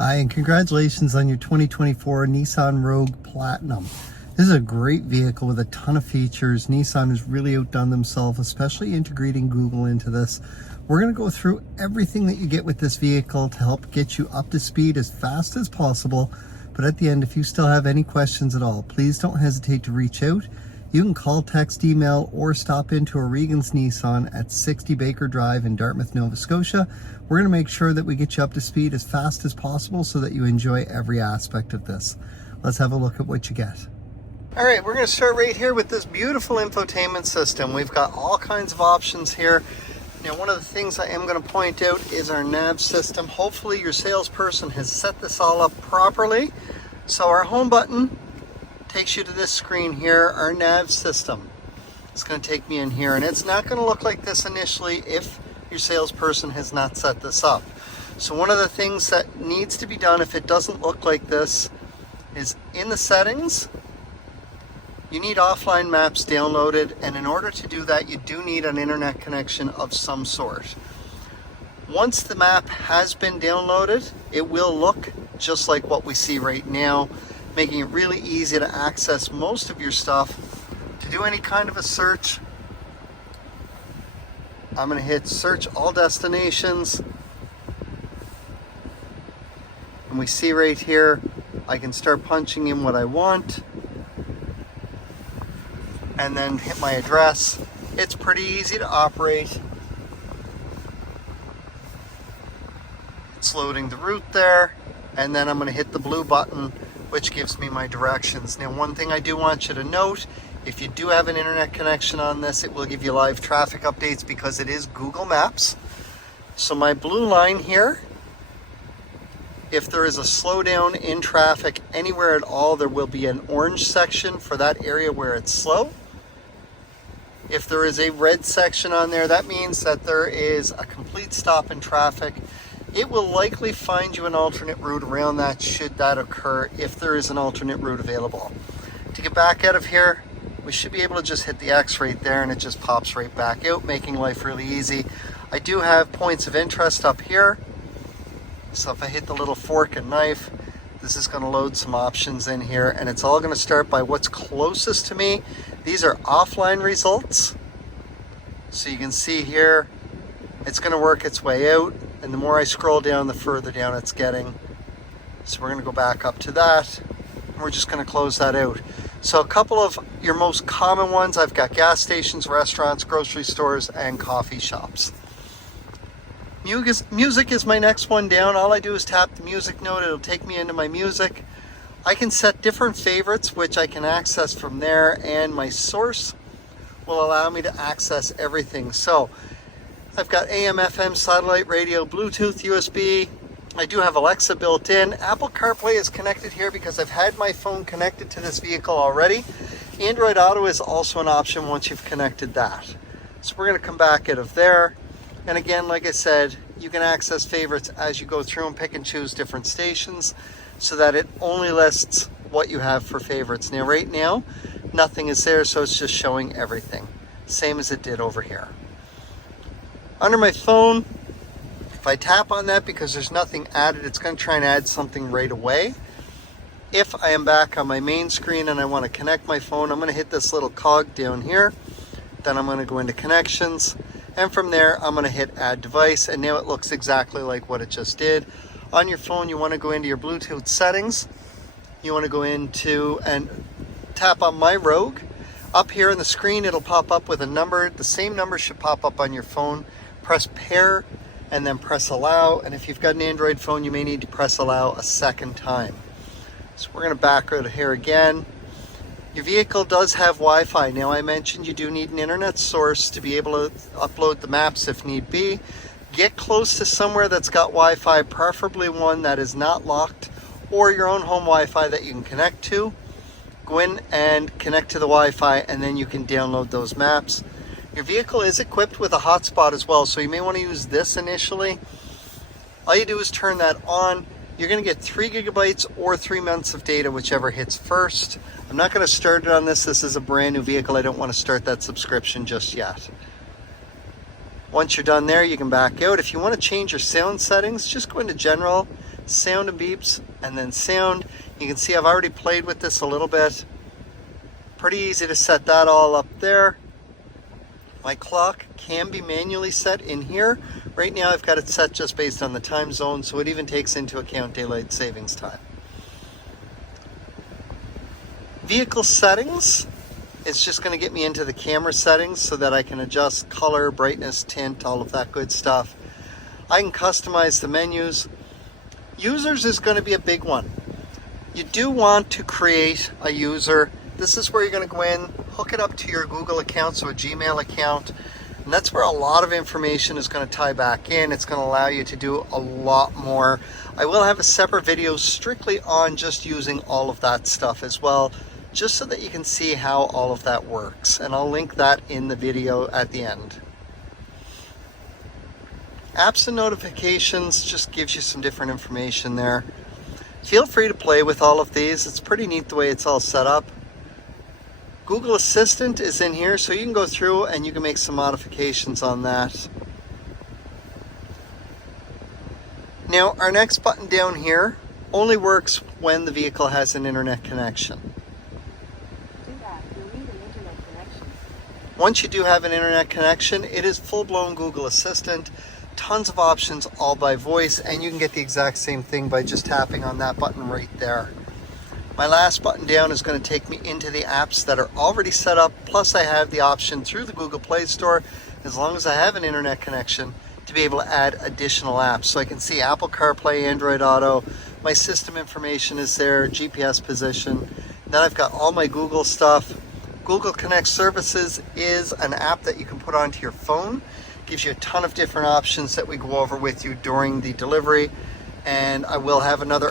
Hi, and congratulations on your 2024 Nissan Rogue Platinum. This is a great vehicle with a ton of features. Nissan has really outdone themselves, especially integrating Google into this. We're going to go through everything that you get with this vehicle to help get you up to speed as fast as possible. But at the end, if you still have any questions at all, please don't hesitate to reach out. You can call, text, email, or stop into O'Regan's Nissan at 60 Baker Drive in Dartmouth, Nova Scotia. We're going to make sure that we get you up to speed as fast as possible so that you enjoy every aspect of this. Let's have a look at what you get. All right, we're going to start right here with this beautiful infotainment system. We've got all kinds of options here. Now, one of the things I am going to point out is our nav system. Hopefully your salesperson has set this all up properly. So our home button takes you to this screen here, our nav system. It's going to take me in here, and it's not going to look like this initially if your salesperson has not set this up. So one of the things that needs to be done if it doesn't look like this is in the settings, you need offline maps downloaded, and in order to do that, you do need an internet connection of some sort. Once the map has been downloaded, it will look just like what we see right now, making it really easy to access most of your stuff. To do any kind of a search, I'm going to hit search all destinations, and we see right here I can start punching in what I want and then hit my address. It's pretty easy to operate. It's loading the route there, and then I'm going to hit the blue button, which gives me my directions. Now, one thing I do want you to note, if you do have an internet connection on this, it will give you live traffic updates because it is Google Maps. So my blue line here, if there is a slowdown in traffic anywhere at all, there will be an orange section for that area where it's slow. If there is a red section on there, that means that there is a complete stop in traffic. It will likely find you an alternate route around that should that occur, if there is an alternate route available. To get back out of here, we should be able to just hit the X right there, and it just pops right back out, making life really easy. I do have points of interest up here. So if I hit the little fork and knife, this is going to load some options in here, and it's all going to start by what's closest to me. These are offline results. So you can see here, it's going to work its way out, and the more I scroll down, the further down it's getting. So we're going to go back up to that, and we're just going to close that out. So a couple of your most common ones, I've got gas stations, restaurants, grocery stores, and coffee shops. Music is my next one down. All I do is tap the music note. It'll take me into my music. I can set different favorites, which I can access from there, and my source will allow me to access everything. So I've got AM, FM, satellite radio, Bluetooth, USB. I do have Alexa built in. Apple CarPlay is connected here because I've had my phone connected to this vehicle already. Android Auto is also an option once you've connected that. So we're going to come back out of there. And again, like I said, you can access favorites as you go through and pick and choose different stations so that it only lists what you have for favorites. Now, right now, nothing is there, so it's just showing everything. Same as it did over here. Under my phone, if I tap on that, because there's nothing added, it's going to try and add something right away. If I am back on my main screen and I want to connect my phone, I'm going to hit this little cog down here. Then I'm going to go into connections. And from there, I'm going to hit add device. And now it looks exactly like what it just did. On your phone, you want to go into your Bluetooth settings. You want to go into and tap on my Rogue. Up here on the screen, it'll pop up with a number. The same number should pop up on your phone. Press pair and then press allow. And if you've got an Android phone, you may need to press allow a second time. So we're going to back out of here again. Your vehicle does have Wi-Fi. Now, I mentioned you do need an internet source to be able to upload the maps if need be. Get close to somewhere that's got Wi-Fi, preferably one that is not locked, or your own home Wi-Fi that you can connect to. Go in and connect to the Wi-Fi, and then you can download those maps. Your vehicle is equipped with a hotspot as well, so you may want to use this initially. All you do is turn that on. You're going to get 3 gigabytes or 3 months of data, whichever hits first. I'm not going to start it on this. This is a brand new vehicle. I don't want to start that subscription just yet. Once you're done there, you can back out. If you want to change your sound settings, just go into General, sound and beeps, and then sound. You can see I've already played with this a little bit. Pretty easy to set that all up there. My clock can be manually set in here. Right now I've got it set just based on the time zone, so it even takes into account daylight savings time. Vehicle settings, it's just going to get me into the camera settings so that I can adjust color, brightness, tint, all of that good stuff. I can customize the menus. Users is going to be a big one. You do want to create a user. This is where you're going to go in, hook it up to your Google account, so a Gmail account, and that's where a lot of information is going to tie back in. It's going to allow you to do a lot more. I will have a separate video strictly on just using all of that stuff as well, just so that you can see how all of that works, and I'll link that in the video at the end. Apps and notifications just gives you some different information there. Feel free to play with all of these. It's pretty neat the way it's all set up. Google Assistant is in here, so you can go through and you can make some modifications on that. Now, our next button down here only works when the vehicle has an internet connection. Once you do have an internet connection, it is full-blown Google Assistant. Tons of options all by voice, and you can get the exact same thing by just tapping on that button right there. My last button down is going to take me into the apps that are already set up, plus I have the option through the Google Play Store, as long as I have an internet connection, to be able to add additional apps. So I can see Apple CarPlay, Android Auto, my system information is there, GPS position. Then I've got all my Google stuff. Google Connect Services is an app that you can put onto your phone. Gives you a ton of different options that we go over with you during the delivery. And I will have another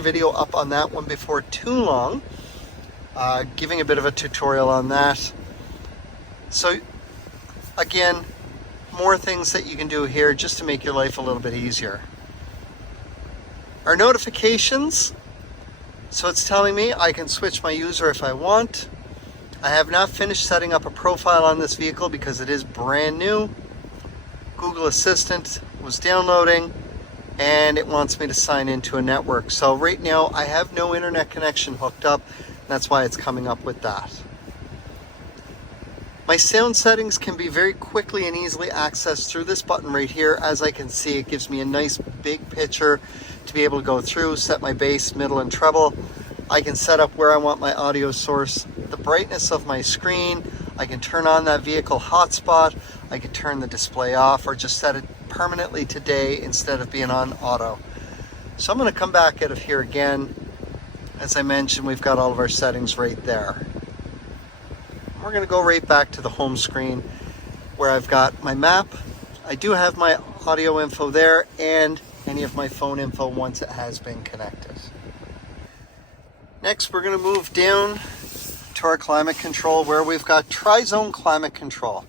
video up on that one before too long, giving a bit of a tutorial on that. So again, more things that you can do here just to make your life a little bit easier. Our notifications, so it's telling me I can switch my user if I want. I have not finished setting up a profile on this vehicle because it is brand new. Google Assistant was downloading, and it wants me to sign into a network. So right now I have no internet connection hooked up. That's why it's coming up with that. My sound settings can be very quickly and easily accessed through this button right here. As I can see, it gives me a nice big picture to be able to go through, set my bass, middle, and treble. I can set up where I want my audio source, the brightness of my screen. I can turn on that vehicle hotspot. I can turn the display off or just set it permanently to day instead of being on auto. So I'm going to come back out of here again. As I mentioned, we've got all of our settings right there. We're going to go right back to the home screen where I've got my map. I do have my audio info there and any of my phone info once it has been connected. Next, we're going to move down to our climate control where we've got tri-zone climate control.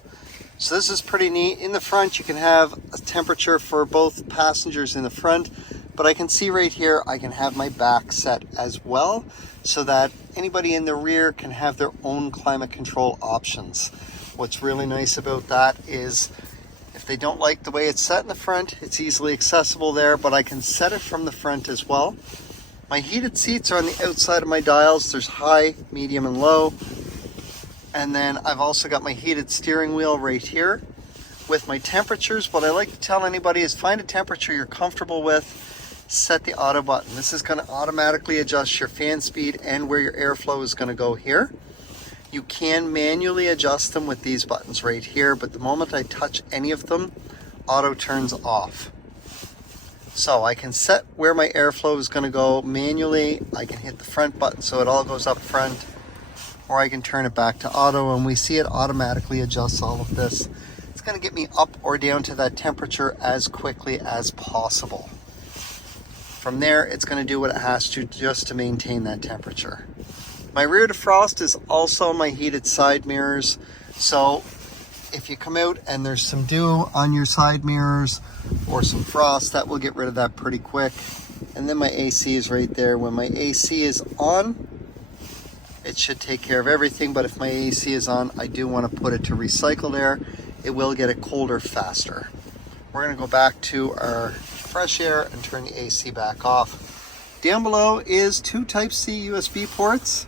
So this is pretty neat. In the front, you can have a temperature for both passengers in the front, but I can see right here, I can have my back set as well so that anybody in the rear can have their own climate control options. What's really nice about that is if they don't like the way it's set in the front, it's easily accessible there, but I can set it from the front as well. My heated seats are on the outside of my dials. There's high, medium, and low. And then I've also got my heated steering wheel right here with my temperatures. What I like to tell anybody is find a temperature you're comfortable with, set the auto button. This is going to automatically adjust your fan speed and where your airflow is going to go here. You can manually adjust them with these buttons right here, but the moment I touch any of them, auto turns off. So I can set where my airflow is going to go manually. I can hit the front button so it all goes up front, or I can turn it back to auto and we see it automatically adjusts all of this. It's going to get me up or down to that temperature as quickly as possible. From there, it's going to do what it has to just to maintain that temperature. My rear defrost is also my heated side mirrors. So if you come out and there's some dew on your side mirrors or some frost, that will get rid of that pretty quick. And then my AC is right there. When my AC is on, it should take care of everything, but if my AC is on, I do want to put it to recycled air. It will get it colder faster. We're going to go back to our fresh air and turn the AC back off. Down below is 2 Type-C USB ports.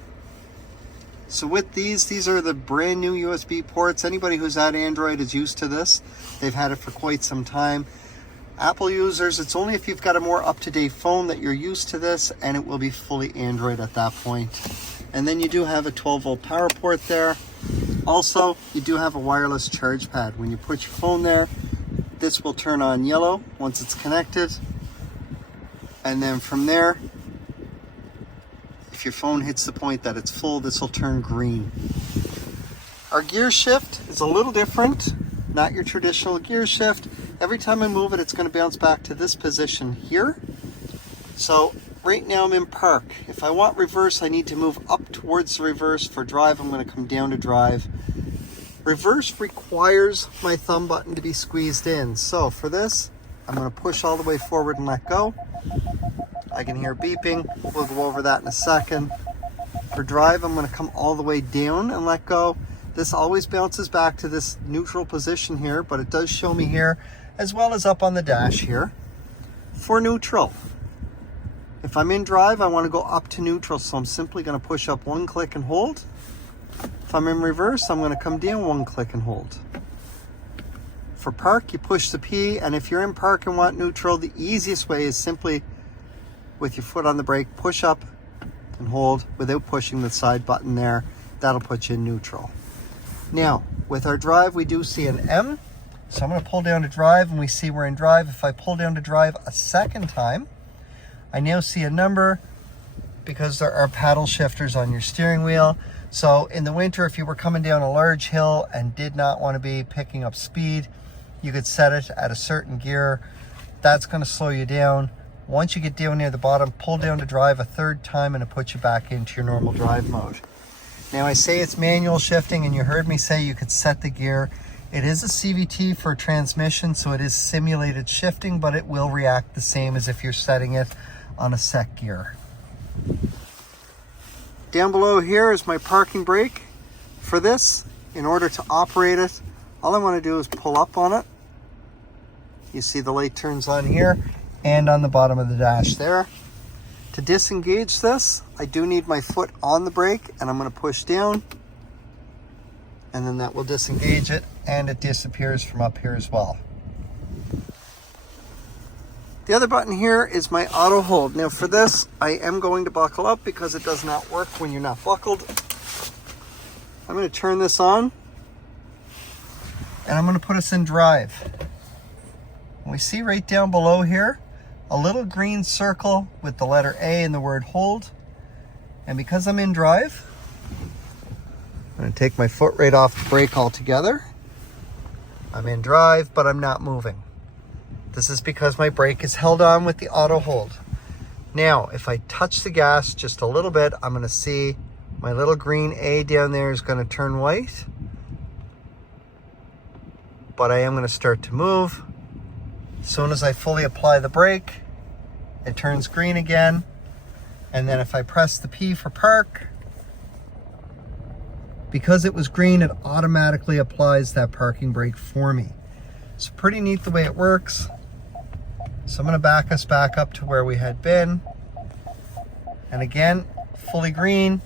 So with these are the brand new USB ports. Anybody who's had Android is used to this. They've had it for quite some time. Apple users, it's only if you've got a more up-to-date phone that you're used to this, and it will be fully Android at that point. And then you do have a 12-volt power port there. Also, you do have a wireless charge pad. When you put your phone there, this will turn on yellow once it's connected. And then from there, if your phone hits the point that it's full, this will turn green. Our gear shift is a little different, not your traditional gear shift. Every time I move it, it's going to bounce back to this position here. So right now I'm in park. If I want reverse, I need to move up towards the reverse. For drive, I'm going to come down to drive. Reverse requires my thumb button to be squeezed in. So for this, I'm going to push all the way forward and let go. I can hear beeping. We'll go over that in a second. For drive, I'm going to come all the way down and let go. This always bounces back to this neutral position here, but it does show me here, as well as up on the dash here. For neutral, if I'm in drive, I want to go up to neutral, so I'm simply going to push up 1 click and hold. If I'm in reverse, I'm going to come down 1 click and hold. For park, you push the P, and if you're in park and want neutral, the easiest way is simply with your foot on the brake, push up and hold without pushing the side button there. That'll put you in neutral. Now, with our drive, we do see an M. So I'm going to pull down to drive, and we see we're in drive. If I pull down to drive a second time, I now see a number because there are paddle shifters on your steering wheel. So in the winter, if you were coming down a large hill and did not want to be picking up speed, you could set it at a certain gear. That's going to slow you down. Once you get down near the bottom, pull down to drive a third time and it puts you back into your normal drive mode. Now I say it's manual shifting, and you heard me say you could set the gear. It is a CVT for transmission, so it is simulated shifting, but it will react the same as if you're setting it on a set gear. Down below here is my parking brake. For this, in order to operate it, all I want to do is pull up on it. You see the light turns on here and on the bottom of the dash there. To disengage this, I do need my foot on the brake, and I'm going to push down, and then that will disengage it, and it disappears from up here as well. The other button here is my auto hold. Now for this, I am going to buckle up because it does not work when you're not buckled. I'm going to turn this on, and I'm going to put us in drive. And we see right down below here a little green circle with the letter A and the word hold. And because I'm in drive, I'm going to take my foot right off the brake altogether. I'm in drive, but I'm not moving. This is because my brake is held on with the auto hold. Now, if I touch the gas just a little bit, I'm going to see my little green A down there is going to turn white. But I am going to start to move. As soon as I fully apply the brake, it turns green again. And then if I press the P for park, because it was green, it automatically applies that parking brake for me. It's pretty neat the way it works. So I'm going to back us back up to where we had been. And again, fully green,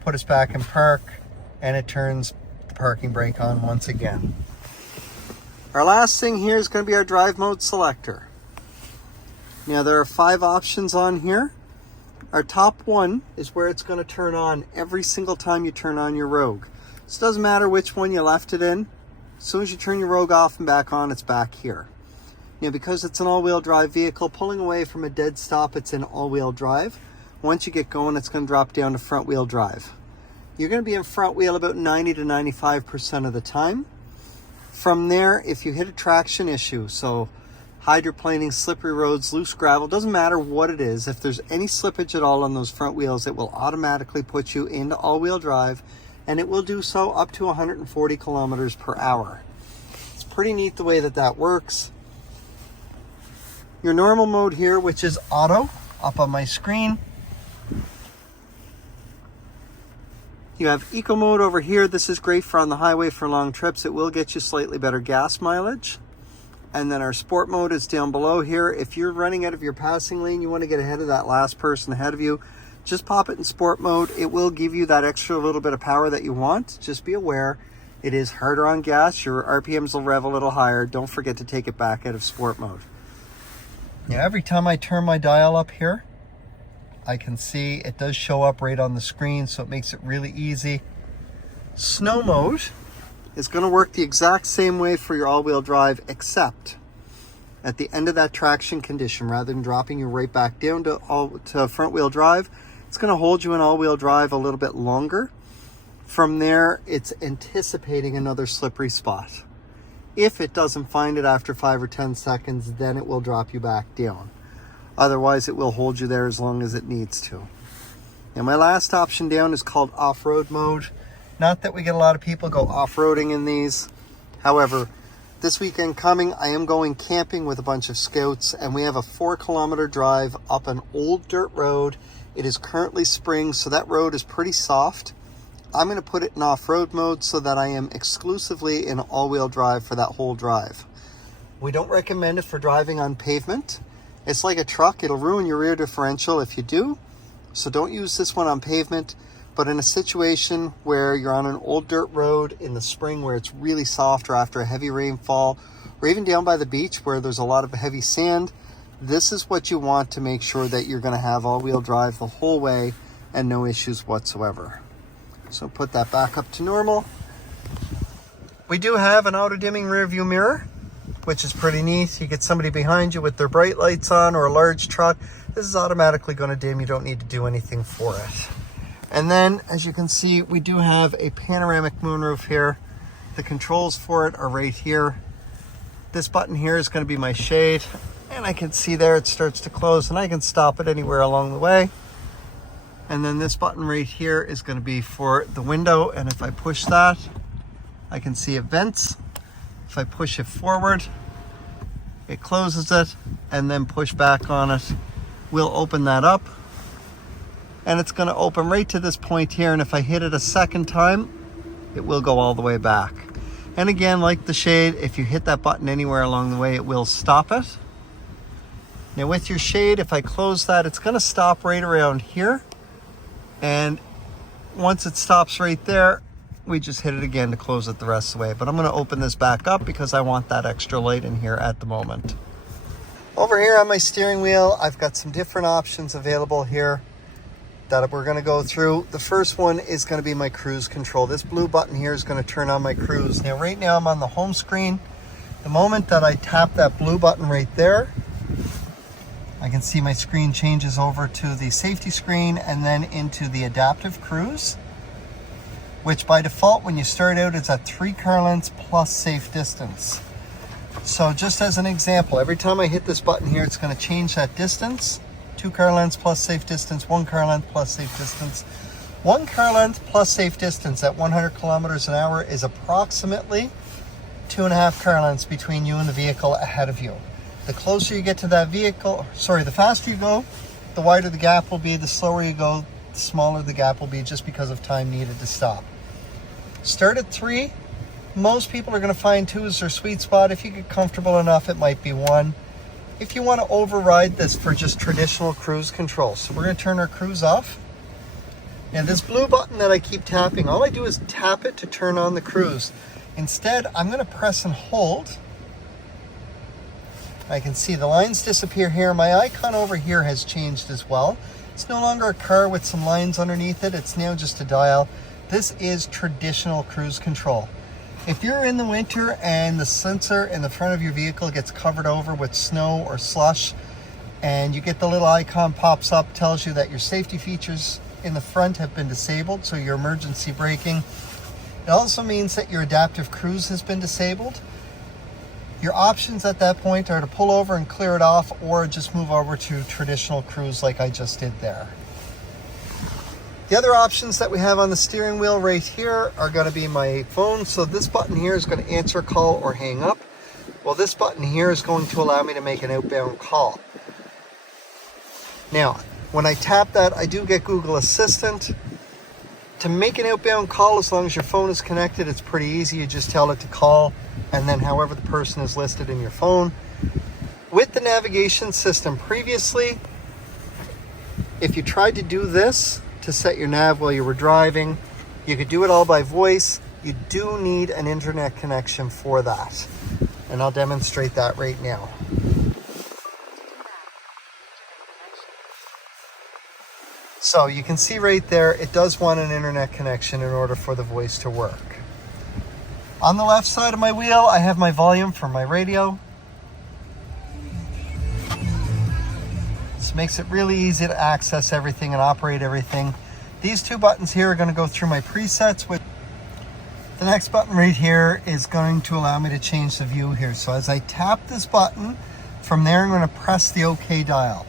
put us back in park, and it turns the parking brake on once again. Our last thing here is going to be our drive mode selector. Now there are 5 options on here. Our top one is where it's going to turn on every single time you turn on your Rogue. So it doesn't matter which one you left it in. As soon as you turn your Rogue off and back on, it's back here. Now because it's an all-wheel drive vehicle, pulling away from a dead stop, it's in all-wheel drive. Once you get going, it's going to drop down to front-wheel drive. You're going to be in front wheel about 90 to 95% of the time. From there, if you hit a traction issue, so hydroplaning, slippery roads, loose gravel, doesn't matter what it is, if there's any slippage at all on those front wheels, it will automatically put you into all-wheel drive, and it will do so up to 140 kilometers per hour. It's pretty neat the way that that works. Your normal mode here, which is auto, up on my screen. You have eco mode over here. This is great for on the highway for long trips. It will get you slightly better gas mileage. And then our sport mode is down below here. If you're running out of your passing lane, you want to get ahead of that last person ahead of you, just pop it in sport mode. It will give you that extra little bit of power that you want. Just be aware, it is harder on gas. Your RPMs will rev a little higher. Don't forget to take it back out of sport mode. Now, every time I turn my dial up here, I can see it does show up right on the screen, so it makes it really easy. Snow mode is going to work the exact same way for your all-wheel drive, except at the end of that traction condition, rather than dropping you right back down to front-wheel drive, it's going to hold you in all-wheel drive a little bit longer. From there, it's anticipating another slippery spot. If it doesn't find it after 5 or 10 seconds, then it will drop you back down. Otherwise, it will hold you there as long as it needs to. Now, my last option down is called off-road mode. Not that we get a lot of people go off-roading in these. However, this weekend coming, I am going camping with a bunch of scouts, and we have a 4-kilometer drive up an old dirt road. It is currently spring, so that road is pretty soft. I'm going to put it in off-road mode so that I am exclusively in all-wheel drive for that whole drive. We don't recommend it for driving on pavement. It's like a truck. It'll ruin your rear differential if you do. So don't use this one on pavement. But in a situation where you're on an old dirt road in the spring where it's really soft, or after a heavy rainfall, or even down by the beach where there's a lot of heavy sand, this is what you want to make sure that you're going to have all-wheel drive the whole way and no issues whatsoever. So put that back up to normal. We do have an auto-dimming rear view mirror, which is pretty neat. You get somebody behind you with their bright lights on, or a large truck, this is automatically going to dim. You don't need to do anything for it. And then, as you can see, we do have a panoramic moonroof here. The controls for it are right here. This button here is going to be my shade, and I can see there it starts to close, and I can stop it anywhere along the way. And then this button right here is going to be for the window, and if I push that, I can see it vents. If I push it forward, it closes it, and then push back on it, we'll open that up. And it's going to open right to this point here, and if I hit it a second time, it will go all the way back. And again, like the shade, if you hit that button anywhere along the way, it will stop it. Now with your shade, if I close that, it's going to stop right around here. And once it stops right there, we just hit it again to close it the rest of the way. But I'm going to open this back up because I want that extra light in here at the moment. Over here on my steering wheel, I've got some different options available here that we're going to go through. The first one is going to be my cruise control. This blue button here is going to turn on my cruise. Now right now I'm on the home screen. The moment that I tap that blue button right there, I can see my screen changes over to the safety screen and then into the adaptive cruise, which by default when you start out is at 3 car lengths plus safe distance. So just as an example, every time I hit this button here, it's going to change that distance. 2 car lengths plus safe distance, 1 car length plus safe distance. 1 car length plus safe distance at 100 kilometers an hour is approximately 2.5 car lengths between you and the vehicle ahead of you. The closer you get to that vehicle, the faster you go, the wider the gap will be. The slower you go, the smaller the gap will be, just because of time needed to stop. Start at 3. Most people are going to find 2 is their sweet spot. If you get comfortable enough, it might be 1. If you want to override this for just traditional cruise control. So we're going to turn our cruise off. And this blue button that I keep tapping, all I do is tap it to turn on the cruise. Instead, I'm going to press and hold. I can see the lines disappear here. My icon over here has changed as well. It's no longer a car with some lines underneath it. It's now just a dial. This is traditional cruise control. If you're in the winter and the sensor in the front of your vehicle gets covered over with snow or slush, and you get the little icon pops up, tells you that your safety features in the front have been disabled, so your emergency braking. It also means that your adaptive cruise has been disabled. Your options at that point are to pull over and clear it off, or just move over to traditional cruise like I just did there. The other options that we have on the steering wheel right here are going to be my phone. So this button here is going to answer a call or hang up. Well, this button here is going to allow me to make an outbound call. Now, when I tap that, I do get Google Assistant. To make an outbound call, as long as your phone is connected, it's pretty easy. You just tell it to call and then however the person is listed in your phone. With the navigation system previously, if you tried to do this to set your nav while you were driving, you could do it all by voice. You do need an internet connection for that. And I'll demonstrate that right now. So you can see right there, it does want an internet connection in order for the voice to work. On the left side of my wheel, I have my volume for my radio. This makes it really easy to access everything and operate everything. These two buttons here are going to go through my presets. With the next button right here is going to allow me to change the view here. So as I tap this button, from there I'm going to press the OK dial.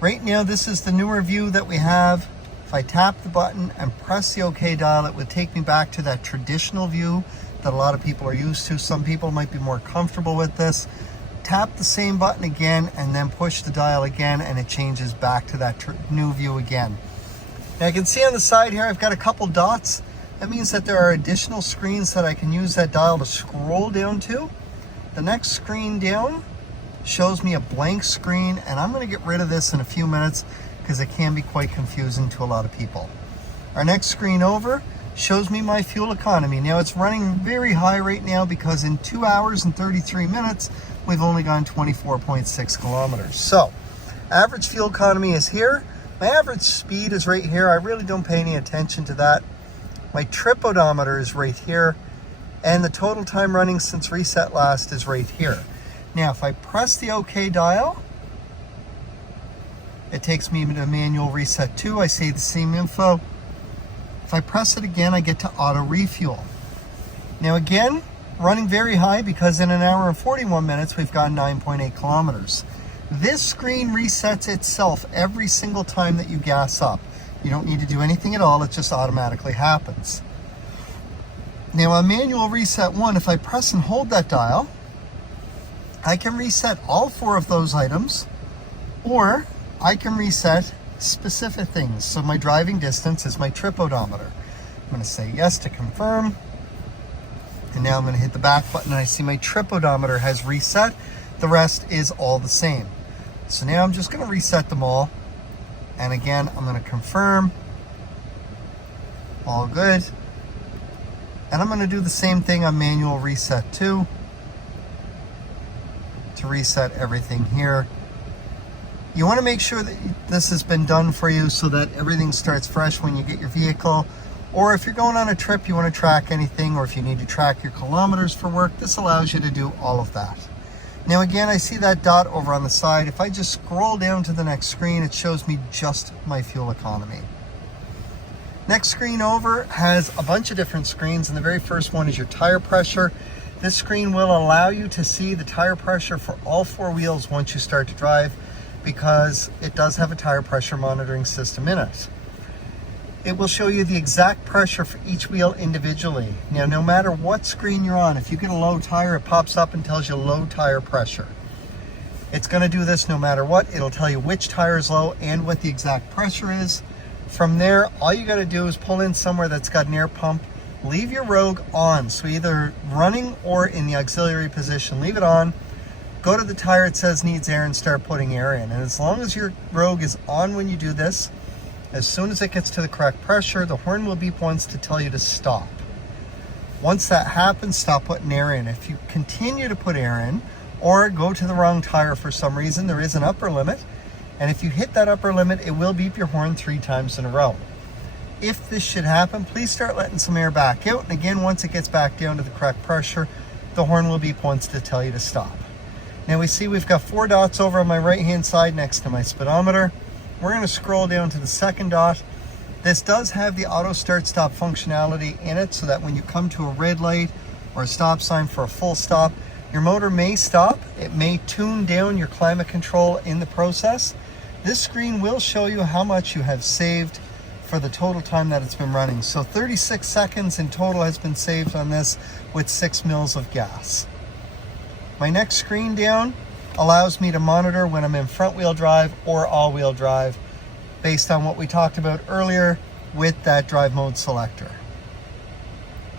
Right now, this is the newer view that we have. If I tap the button and press the OK dial, it would take me back to that traditional view that a lot of people are used to. Some people might be more comfortable with this. Tap the same button again and then push the dial again, and it changes back to that new view again. Now I can see on the side here, I've got a couple dots. That means that there are additional screens that I can use that dial to scroll down to. The next screen down shows me a blank screen, and I'm going to get rid of this in a few minutes because it can be quite confusing to a lot of people. Our next screen over shows me my fuel economy. Now it's running very high right now because in 2 hours and 33 minutes, we've only gone 24.6 kilometers. So average fuel economy is here. My average speed is right here. I really don't pay any attention to that. My trip odometer is right here. And the total time running since reset last is right here. Now, if I press the OK dial, it takes me to manual reset 2. I see the same info. If I press it again, I get to auto refuel. Now again, running very high because in 1 hour and 41 minutes, we've gone 9.8 kilometers. This screen resets itself every single time that you gas up. You don't need to do anything at all. It just automatically happens. Now on manual reset 1, if I press and hold that dial, I can reset all 4 of those items, or I can reset specific things. So my driving distance is my trip odometer. I'm going to say yes to confirm. And now I'm going to hit the back button and I see my trip odometer has reset. The rest is all the same. So now I'm just going to reset them all. And again, I'm going to confirm. All good. And I'm going to do the same thing on manual reset 2 to reset everything here. You want to make sure that this has been done for you so that everything starts fresh when you get your vehicle. Or if you're going on a trip, you want to track anything, or if you need to track your kilometers for work, this allows you to do all of that. Now again, I see that dot over on the side. If I just scroll down to the next screen, it shows me just my fuel economy. Next screen over has a bunch of different screens, and the very first one is your tire pressure. This screen will allow you to see the tire pressure for all 4 wheels once you start to drive, because it does have a tire pressure monitoring system in it. It will show you the exact pressure for each wheel individually. Now, no matter what screen you're on, if you get a low tire, it pops up and tells you low tire pressure. It's going to do this no matter what. It'll tell you which tire is low and what the exact pressure is. From there, all you got to do is pull in somewhere that's got an air pump. Leave your Rogue on, so either running or in the auxiliary position. Leave it on. Go to the tire it says needs air and start putting air in. And as long as your Rogue is on when you do this, as soon as it gets to the correct pressure, the horn will beep once to tell you to stop. Once that happens, stop putting air in. If you continue to put air in or go to the wrong tire for some reason, there is an upper limit. And if you hit that upper limit, it will beep your horn 3 times in a row. If this should happen, please start letting some air back out. And again, once it gets back down to the correct pressure, the horn will beep once to tell you to stop. Now we see we've got 4 dots over on my right-hand side next to my speedometer. We're going to scroll down to the second dot. This does have the auto start-stop functionality in it, so that when you come to a red light or a stop sign for a full stop, your motor may stop. It may tune down your climate control in the process. This screen will show you how much you have saved for the total time that it's been running. So 36 seconds in total has been saved on this with 6 mils of gas. My next screen down allows me to monitor when I'm in front wheel drive or all wheel drive based on what we talked about earlier with that drive mode selector.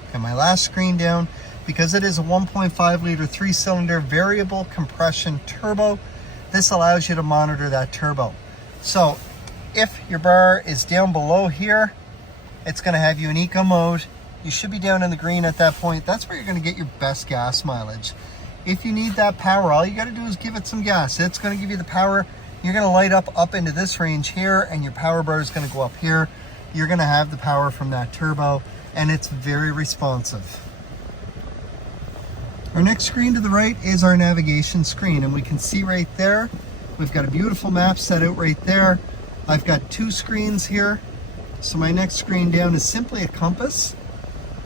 Okay, my last screen down Because it is a 1.5 liter 3-cylinder variable compression turbo, this allows you to monitor that turbo. So if your bar is down below here, it's going to have you in eco mode. You should be down in the green at that point. That's where you're going to get your best gas mileage. If you need that power, all you got to do is give it some gas. It's going to give you the power. You're going to light up into this range here, and your power bar is going to go up here. You're going to have the power from that turbo, and it's very responsive. Our next screen to the right is our navigation screen, and we can see right there, we've got a beautiful map set out right there. I've got 2 screens here. So my next screen down is simply a compass.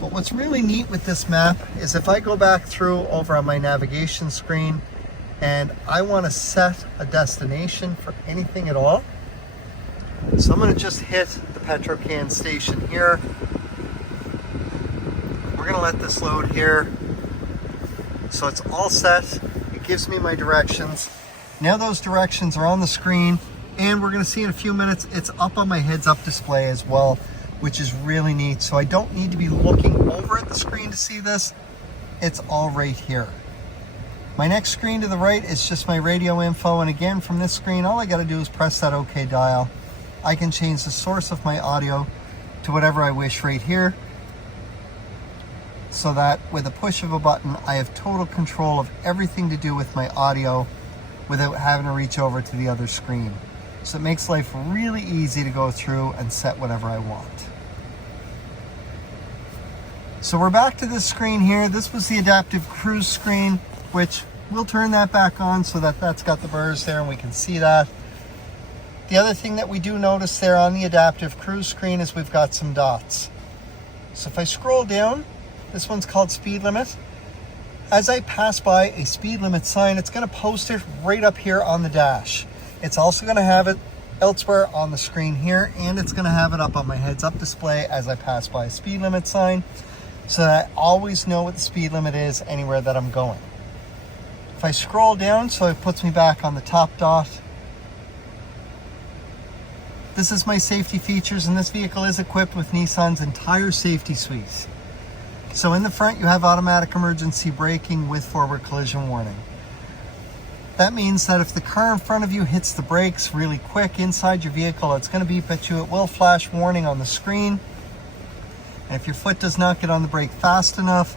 But what's really neat with this map is if I go back through over on my navigation screen and I want to set a destination for anything at all. So I'm going to just hit the Petrocan station here. We're going to let this load here. So it's all set. It gives me my directions. Now those directions are on the screen, and we're going to see in a few minutes it's up on my heads-up display as well, which is really neat. So I don't need to be looking over at the screen to see this. It's all right here. My next screen to the right is just my radio info, and again from this screen all I got to do is press that OK dial. I can change the source of my audio to whatever I wish right here, so that with a push of a button I have total control of everything to do with my audio without having to reach over to the other screen. So it makes life really easy to go through and set whatever I want. So we're back to this screen here. This was the adaptive cruise screen, which we'll turn that back on so that that's got the bars there and we can see that. The other thing that we do notice there on the adaptive cruise screen is we've got some dots. So if I scroll down, this one's called speed limit. As I pass by a speed limit sign, it's going to post it right up here on the dash. It's also going to have it elsewhere on the screen here, and it's going to have it up on my heads-up display as I pass by a speed limit sign, so that I always know what the speed limit is anywhere that I'm going. If I scroll down, so it puts me back on the top dot. This is my safety features, and this vehicle is equipped with Nissan's entire safety suite. So in the front, you have automatic emergency braking with forward collision warning. That means that if the car in front of you hits the brakes really quick inside your vehicle, it's going to beep at you. It will flash warning on the screen. And if your foot does not get on the brake fast enough,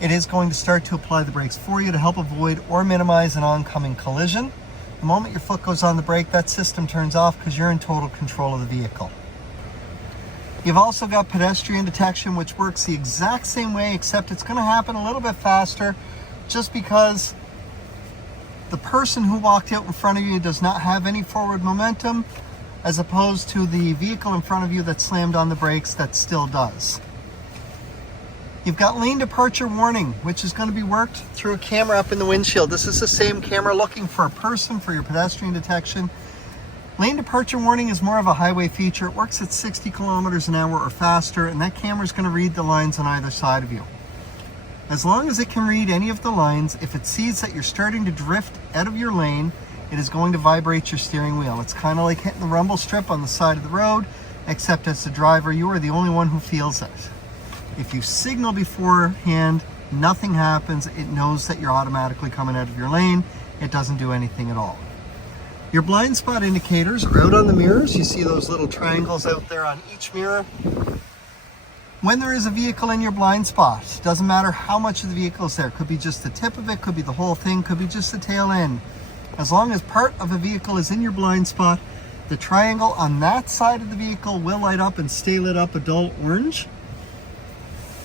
it is going to start to apply the brakes for you to help avoid or minimize an oncoming collision. The moment your foot goes on the brake, that system turns off because you're in total control of the vehicle. You've also got pedestrian detection, which works the exact same way, except it's going to happen a little bit faster just because the person who walked out in front of you does not have any forward momentum, as opposed to the vehicle in front of you that slammed on the brakes that still does. You've got lane departure warning, which is going to be worked through a camera up in the windshield. This is the same camera looking for a person for your pedestrian detection. Lane departure warning is more of a highway feature. It works at 60 kilometers an hour or faster, and that camera is going to read the lines on either side of you. As long as it can read any of the lines, if it sees that you're starting to drift out of your lane, it is going to vibrate your steering wheel. It's kind of like hitting the rumble strip on the side of the road, except as the driver, you are the only one who feels it. If you signal beforehand, nothing happens. It knows that you're automatically coming out of your lane. It doesn't do anything at all. Your blind spot indicators are out on the mirrors. You see those little triangles out there on each mirror. When there is a vehicle in your blind spot, doesn't matter how much of the vehicle is there. Could be just the tip of it, could be the whole thing, could be just the tail end. As long as part of a vehicle is in your blind spot, the triangle on that side of the vehicle will light up and stay lit up a dull orange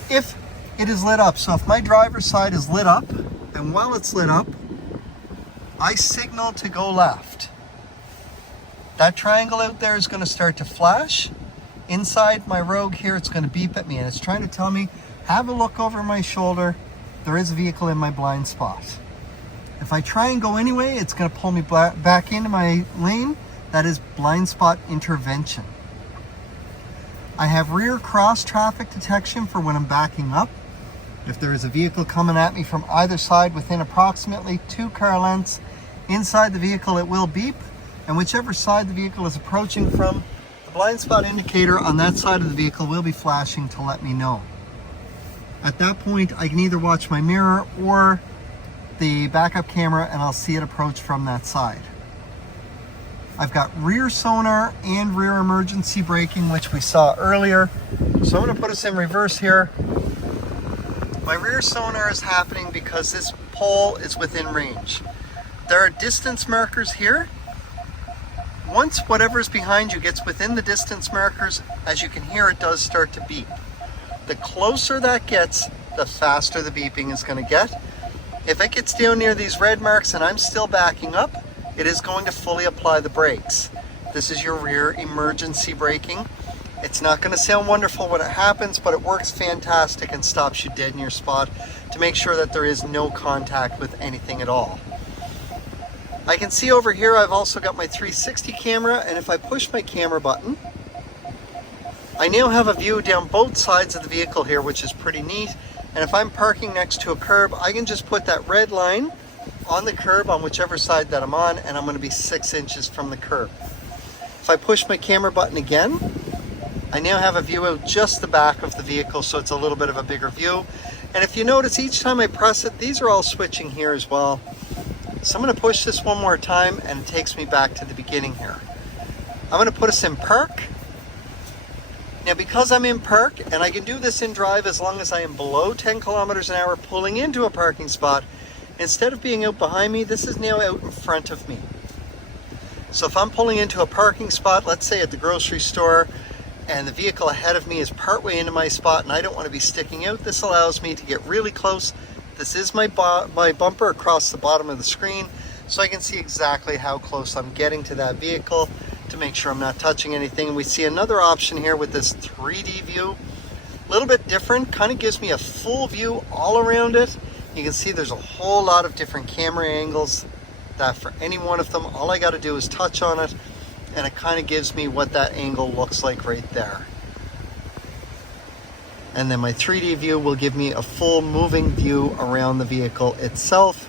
if it is lit up. So if my driver's side is lit up, then while it's lit up, I signal to go left. That triangle out there is going to start to flash. Inside my Rogue here, it's going to beep at me, and it's trying to tell me, have a look over my shoulder. There is a vehicle in my blind spot. If I try and go anyway, it's going to pull me back into my lane. That is blind spot intervention. I have rear cross traffic detection for when I'm backing up. If there is a vehicle coming at me from either side within approximately 2 car lengths inside the vehicle, it will beep. And whichever side the vehicle is approaching from, the blind spot indicator on that side of the vehicle will be flashing to let me know. At that point, I can either watch my mirror or the backup camera, and I'll see it approach from that side. I've got rear sonar and rear emergency braking, which we saw earlier. So I'm going to put us in reverse here. My rear sonar is happening because this pole is within range. There are distance markers here. Once whatever's behind you gets within the distance markers, as you can hear, it does start to beep. The closer that gets, the faster the beeping is going to get. If it gets down near these red marks and I'm still backing up, it is going to fully apply the brakes. This is your rear emergency braking. It's not going to sound wonderful when it happens, but it works fantastic and stops you dead in your spot to make sure that there is no contact with anything at all. I can see over here I've also got my 360 camera, and if I push my camera button, I now have a view down both sides of the vehicle here, which is pretty neat. And if I'm parking next to a curb, I can just put that red line on the curb on whichever side that I'm on, and I'm going to be 6 inches from the curb. If I push my camera button again, I now have a view of just the back of the vehicle, so it's a little bit of a bigger view. And if you notice, each time I press it, these are all switching here as well. So I'm going to push this one more time, and it takes me back to the beginning here. I'm going to put us in park. Now, because I'm in park, and I can do this in drive as long as I am below 10 kilometers an hour pulling into a parking spot, instead of being out behind me, this is now out in front of me. So if I'm pulling into a parking spot, let's say at the grocery store, and the vehicle ahead of me is partway into my spot and I don't want to be sticking out, this allows me to get really close. This is my bumper across the bottom of the screen, so I can see exactly how close I'm getting to that vehicle to make sure I'm not touching anything. We see another option here with this 3D view. A little bit different, kind of gives me a full view all around it. You can see there's a whole lot of different camera angles that for any one of them, all I got to do is touch on it, and it kind of gives me what that angle looks like right there. And then my 3D view will give me a full moving view around the vehicle itself.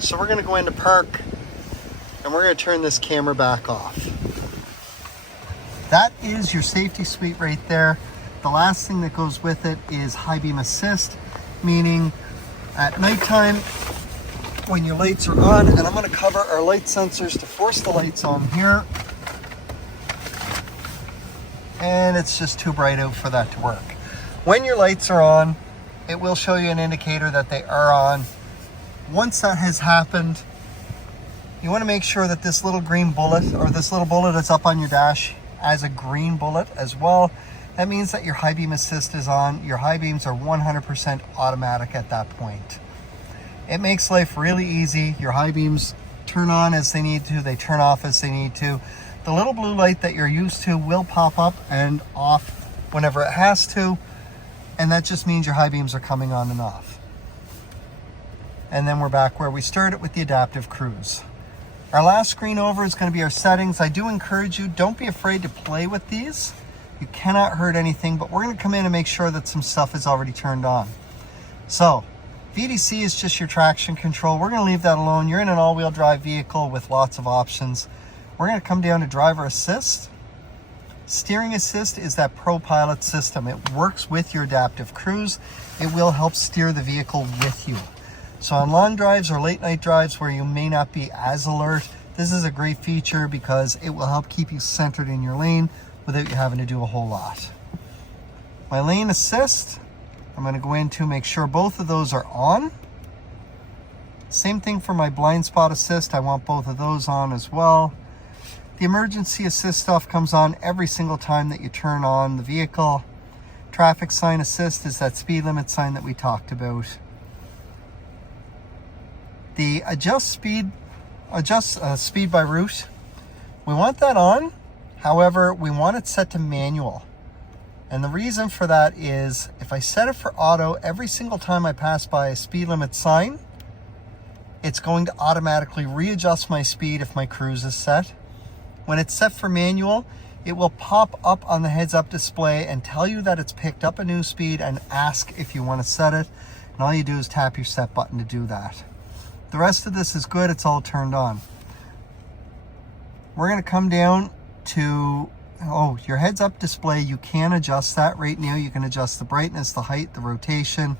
So we're going to go into park, and we're going to turn this camera back off. That is your safety suite right there. The last thing that goes with it is high beam assist, meaning at nighttime when your lights are on, and I'm going to cover our light sensors to force the lights on here. And it's just too bright out for that to work. When your lights are on, it will show you an indicator that they are on. Once that has happened, you want to make sure that this little green bullet, or this little bullet that's up on your dash, as a green bullet as well. That means that your high beam assist is on. Your high beams are 100% automatic at that point. It makes life really easy. Your high beams turn on as they need to, they turn off as they need to. The little blue light that you're used to will pop up and off whenever it has to, and that just means your high beams are coming on and off. And then we're back where we started with the adaptive cruise. Our last screen over is going to be our settings. I do encourage you, don't be afraid to play with these. You cannot hurt anything, but we're going to come in and make sure that some stuff is already turned on. So, VDC is just your traction control. We're going to leave that alone. You're in an all-wheel drive vehicle with lots of options. We're going to come down to driver assist. Steering assist is that ProPilot system. It works with your adaptive cruise. It will help steer the vehicle with you. So on long drives or late night drives where you may not be as alert, this is a great feature because it will help keep you centered in your lane without you having to do a whole lot. My lane assist, I'm going to go in to make sure both of those are on. Same thing for my blind spot assist. I want both of those on as well. The emergency assist stuff comes on every single time that you turn on the vehicle. Traffic sign assist is that speed limit sign that we talked about. The adjust speed by route, we want that on. However, we want it set to manual. And the reason for that is if I set it for auto, every single time I pass by a speed limit sign, it's going to automatically readjust my speed if my cruise is set. When it's set for manual, it will pop up on the heads-up display and tell you that it's picked up a new speed and ask if you want to set it. And all you do is tap your set button to do that. The rest of this is good. It's all turned on. We're going to come down to oh, your heads up display, you can adjust that. Right now you can adjust the brightness, the height, the rotation,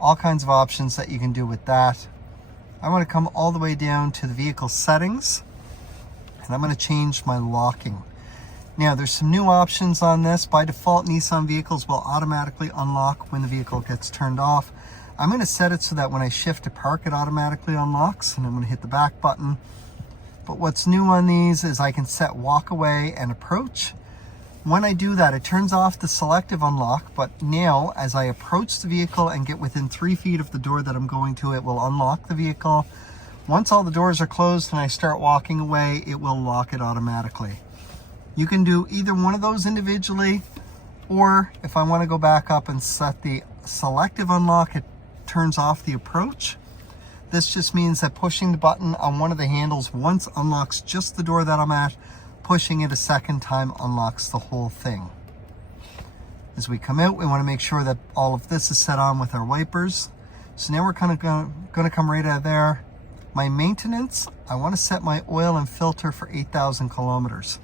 all kinds of options that you can do with that. I want to come all the way down to the vehicle settings, and I'm going to change my locking. Now there's some new options on this. By default, Nissan vehicles will automatically unlock when the vehicle gets turned off. I'm going to set it so that when I shift to park, it automatically unlocks, and I'm going to hit the back button. But what's new on these is I can set walk away and approach. When I do that, it turns off the selective unlock, but now as I approach the vehicle and get within 3 feet of the door that I'm going to, it will unlock the vehicle. Once all the doors are closed and I start walking away, it will lock it automatically. You can do either one of those individually, or if I want to go back up and set the selective unlock, it turns off the approach. This just means that pushing the button on one of the handles once unlocks just the door that I'm at. Pushing it a second time unlocks the whole thing. As we come out, we want to make sure that all of this is set on with our wipers. So now we're kind of going to come right out of there. My maintenance, I want to set my oil and filter for 8,000 kilometers.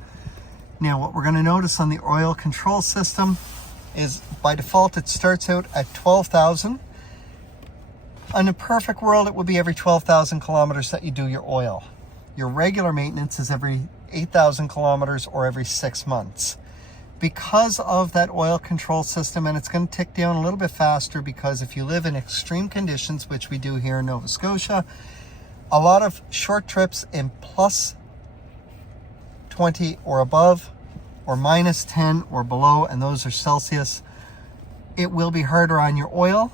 Now what we're going to notice on the oil control system is by default it starts out at 12,000. In a perfect world, it would be every 12,000 kilometers that you do your oil. Your regular maintenance is every 8,000 kilometers or every 6 months. Because of that oil control system, and it's going to tick down a little bit faster because if you live in extreme conditions, which we do here in Nova Scotia, a lot of short trips in plus 20 or above, or minus 10 or below, and those are Celsius, it will be harder on your oil,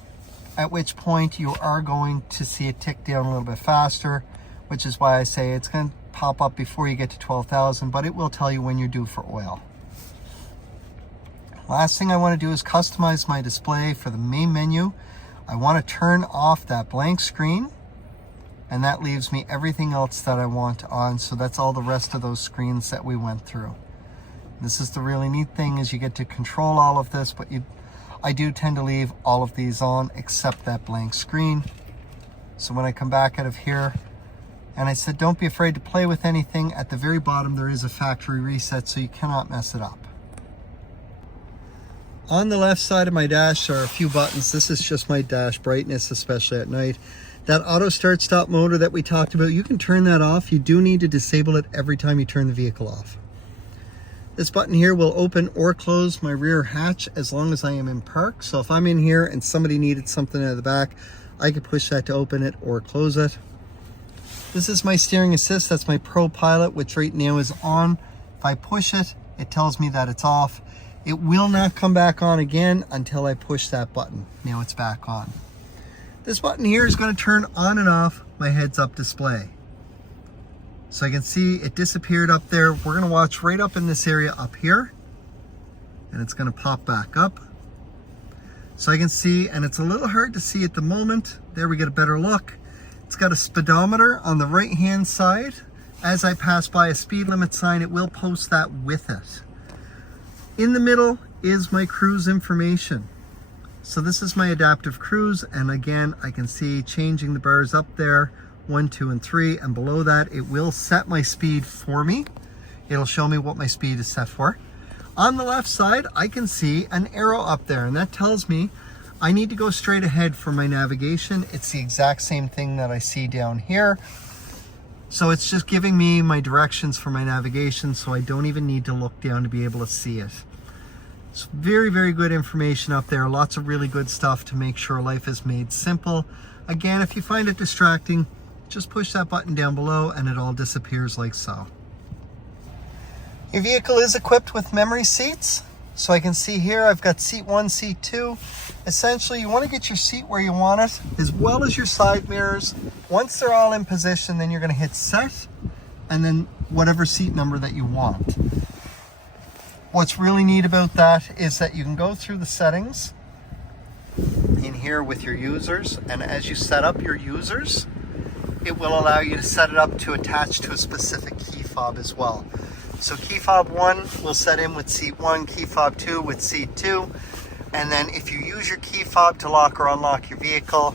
at which point you are going to see it tick down a little bit faster, which is why I say it's going to pop up before you get to 12,000, but it will tell you when you're due for oil. Last thing I want to do is customize my display for the main menu. I want to turn off that blank screen, and that leaves me everything else that I want on. So that's all the rest of those screens that we went through. This is the really neat thing, is you get to control all of this, but I do tend to leave all of these on except that blank screen. So when I come back out of here, and I said don't be afraid to play with anything, at the very bottom there is a factory reset, so you cannot mess it up. On the left side of my dash are a few buttons. This is just my dash brightness, especially at night. That auto start stop motor that we talked about, you can turn that off. You do need to disable it every time you turn the vehicle off. This button here will open or close my rear hatch as long as I am in park. So if I'm in here and somebody needed something out of the back, I could push that to open it or close it. This is my steering assist. That's my ProPilot, which right now is on. If I push it, it tells me that it's off. It will not come back on again until I push that button. Now it's back on. This button here is going to turn on and off my heads-up display. So I can see it disappeared up there. We're going to watch right up in this area up here, and it's going to pop back up. So I can see, and it's a little hard to see at the moment. There we get a better look. It's got a speedometer on the right-hand side. As I pass by a speed limit sign, it will post that with it. In the middle is my cruise information. So this is my adaptive cruise, and again, I can see changing the bars up there, 1, 2, and 3, and below that, it will set my speed for me. It'll show me what my speed is set for. On the left side, I can see an arrow up there, and that tells me I need to go straight ahead for my navigation. It's the exact same thing that I see down here. So it's just giving me my directions for my navigation, so I don't even need to look down to be able to see it. It's very, very good information up there. Lots of really good stuff to make sure life is made simple. Again, if you find it distracting, just push that button down below and it all disappears like so. Your vehicle is equipped with memory seats. So I can see here I've got seat 1, seat 2. Essentially, you want to get your seat where you want it, as well as your side mirrors. Once they're all in position, then you're going to hit set, and then whatever seat number that you want. What's really neat about that is that you can go through the settings in here with your users, and as you set up your users, it will allow you to set it up to attach to a specific key fob as well. So key fob 1 will set in with seat 1, key fob 2 with seat 2, and then if you use your key fob to lock or unlock your vehicle,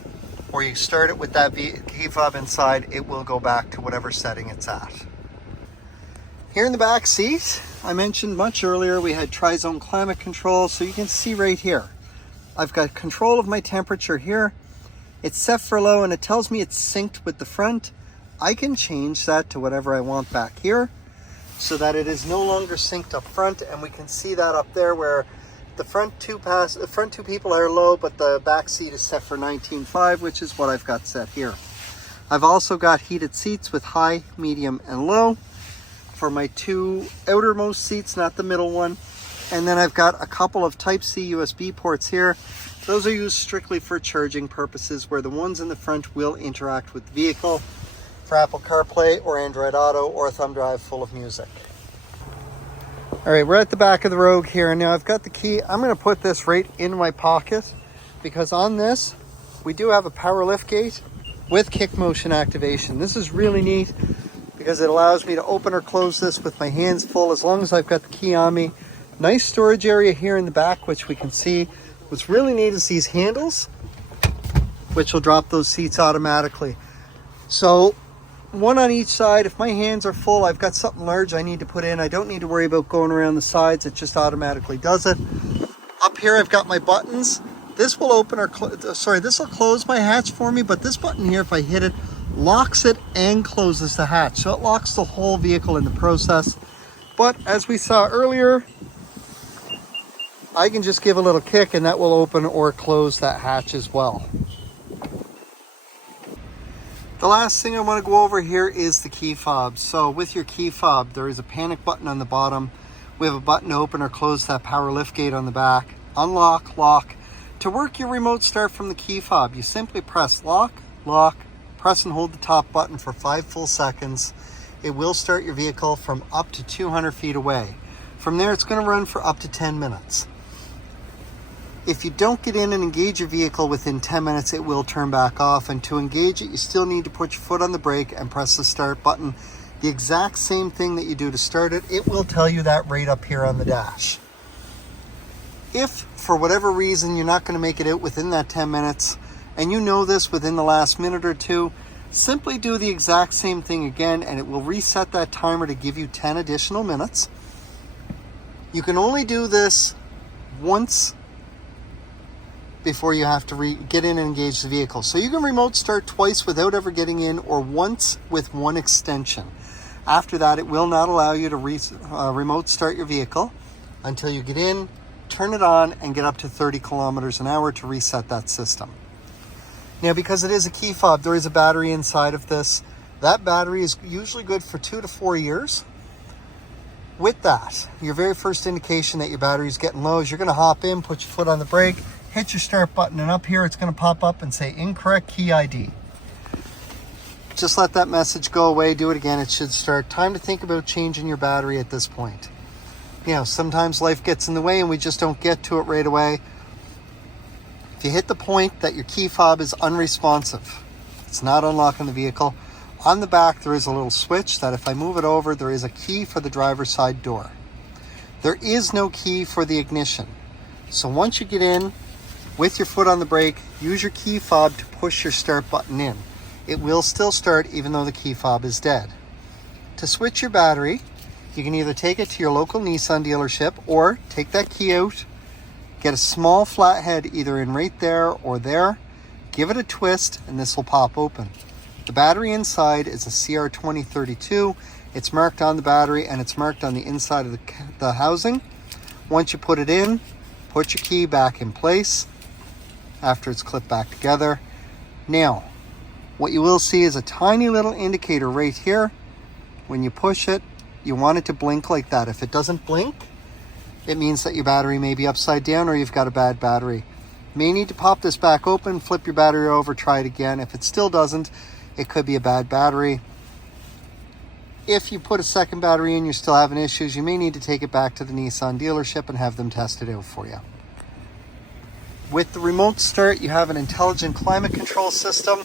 or you start it with that key fob inside, it will go back to whatever setting it's at. Here in the back seat, I mentioned much earlier, we had tri-zone climate control. So you can see right here, I've got control of my temperature here. It's set for low and it tells me it's synced with the front. I can change that to whatever I want back here so that it is no longer synced up front. And we can see that up there where the front two people are low, but the back seat is set for 19.5, which is what I've got set here. I've also got heated seats with high, medium, and low for my two outermost seats, not the middle one. And then I've got a couple of Type-C USB ports here. Those are used strictly for charging purposes, where the ones in the front will interact with the vehicle for Apple CarPlay or Android Auto or a thumb drive full of music. All right, we're at the back of the Rogue here, and now I've got the key. I'm going to put this right in my pocket because on this, we do have a power liftgate with kick motion activation. This is really neat because it allows me to open or close this with my hands full as long as I've got the key on me. Nice storage area here in the back, which we can see. What's really neat is these handles, which will drop those seats automatically. So one on each side. If my hands are full, I've got something large I need to put in, I don't need to worry about going around the sides. It just automatically does it. Up here, I've got my buttons. This will open or this will close my hatch for me, but this button here, if I hit it, locks it and closes the hatch. So it locks the whole vehicle in the process. But as we saw earlier, I can just give a little kick and that will open or close that hatch as well. The last thing I want to go over here is the key fob. So with your key fob, there is a panic button on the bottom. We have a button to open or close that power liftgate on the back. Unlock, lock. To work your remote start from the key fob, you simply press lock, lock, press and hold the top button for 5 full seconds. It will start your vehicle from up to 200 feet away. From there, it's going to run for up to 10 minutes. If you don't get in and engage your vehicle within 10 minutes, it will turn back off. And to engage it, you still need to put your foot on the brake and press the start button. The exact same thing that you do to start it, it will tell you that right up here on the dash. If, for whatever reason, you're not going to make it out within that 10 minutes, and you know this within the last minute or two, simply do the exact same thing again, and it will reset that timer to give you 10 additional minutes. You can only do this once before you have to get in and engage the vehicle. So you can remote start twice without ever getting in, or once with one extension. After that, it will not allow you to remote start your vehicle until you get in, turn it on, and get up to 30 kilometers an hour to reset that system. Now, because it is a key fob, there is a battery inside of this. That battery is usually good for 2 to 4 years. With that, your very first indication that your battery is getting low is you're going to hop in, put your foot on the brake, hit your start button, and up here it's going to pop up and say incorrect key ID. Just let that message go away, do it again, it should start. Time to think about changing your battery at this point. You know, sometimes life gets in the way and we just don't get to it right away. If you hit the point that your key fob is unresponsive, it's not unlocking the vehicle, on the back there is a little switch that if I move it over, there is a key for the driver's side door. There is no key for the ignition. So once you get in, with your foot on the brake, use your key fob to push your start button in. It will still start even though the key fob is dead. To switch your battery, you can either take it to your local Nissan dealership or take that key out, get a small flathead either in right there or there, give it a twist, and this will pop open. The battery inside is a CR2032. It's marked on the battery and it's marked on the inside of the housing. Once you put it in, put your key back in place after it's clipped back together. Now, what you will see is a tiny little indicator right here. When you push it, you want it to blink like that. If it doesn't blink, it means that your battery may be upside down or you've got a bad battery. You may need to pop this back open, flip your battery over, try it again. If it still doesn't, it could be a bad battery. If you put a second battery in, you're still having issues, you may need to take it back to the Nissan dealership and have them test it out for you. With the remote start, you have an intelligent climate control system.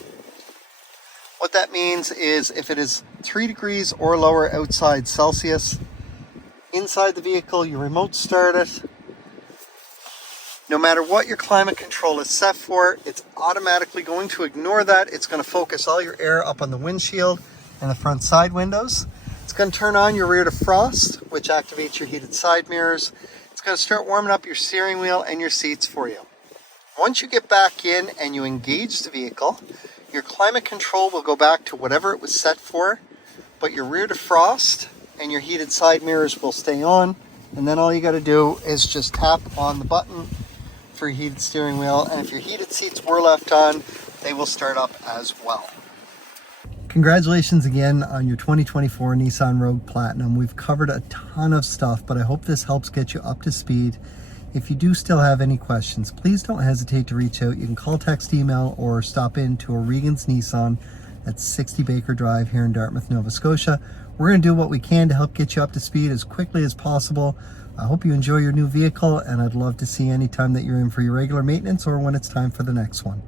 What that means is if it is 3 degrees or lower outside Celsius, inside the vehicle, you remote start it. No matter what your climate control is set for, it's automatically going to ignore that. It's going to focus all your air up on the windshield and the front side windows. It's going to turn on your rear defrost, which activates your heated side mirrors. It's going to start warming up your steering wheel and your seats for you. Once you get back in and you engage the vehicle, your climate control will go back to whatever it was set for, but your rear defrost and your heated side mirrors will stay on. And then all you got to do is just tap on the button for your heated steering wheel. And if your heated seats were left on, they will start up as well. Congratulations again on your 2024 Nissan Rogue Platinum. We've covered a ton of stuff, but I hope this helps get you up to speed. If you do still have any questions, please don't hesitate to reach out. You can call, text, email, or stop in to O'Regan's Nissan at 60 Baker Drive here in Dartmouth, Nova Scotia. We're going to do what we can to help get you up to speed as quickly as possible. I hope you enjoy your new vehicle, and I'd love to see you anytime that you're in for your regular maintenance or when it's time for the next one.